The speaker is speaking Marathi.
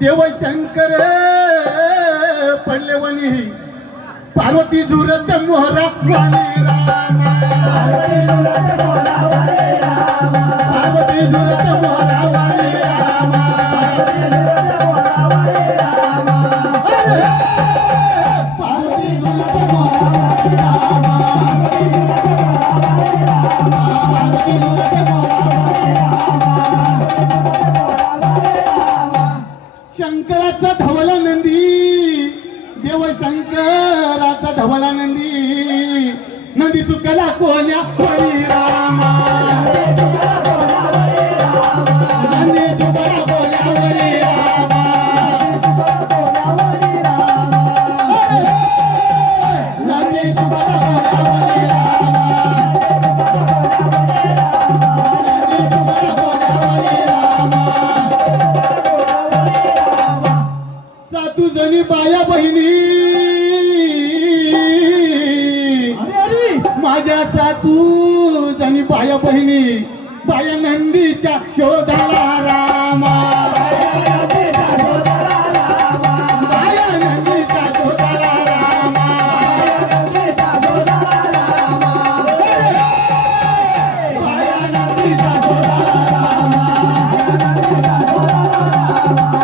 देव शंकर पडलेवणी पार्वती झुरत मोहरा पार्वती झुरत मोहरा शंकराचा धवला नंदी देव शंकराचा धवला नंदी नंदी चुकला कोण्या हरी रामा नंदी चुकला कोण्या हरी रामा नंदी चुकला कोण्या हरी सातू जणी बाया बहिणी माझ्या सातू जणी बाया बहिणी बाया नंदीच्या शोधाला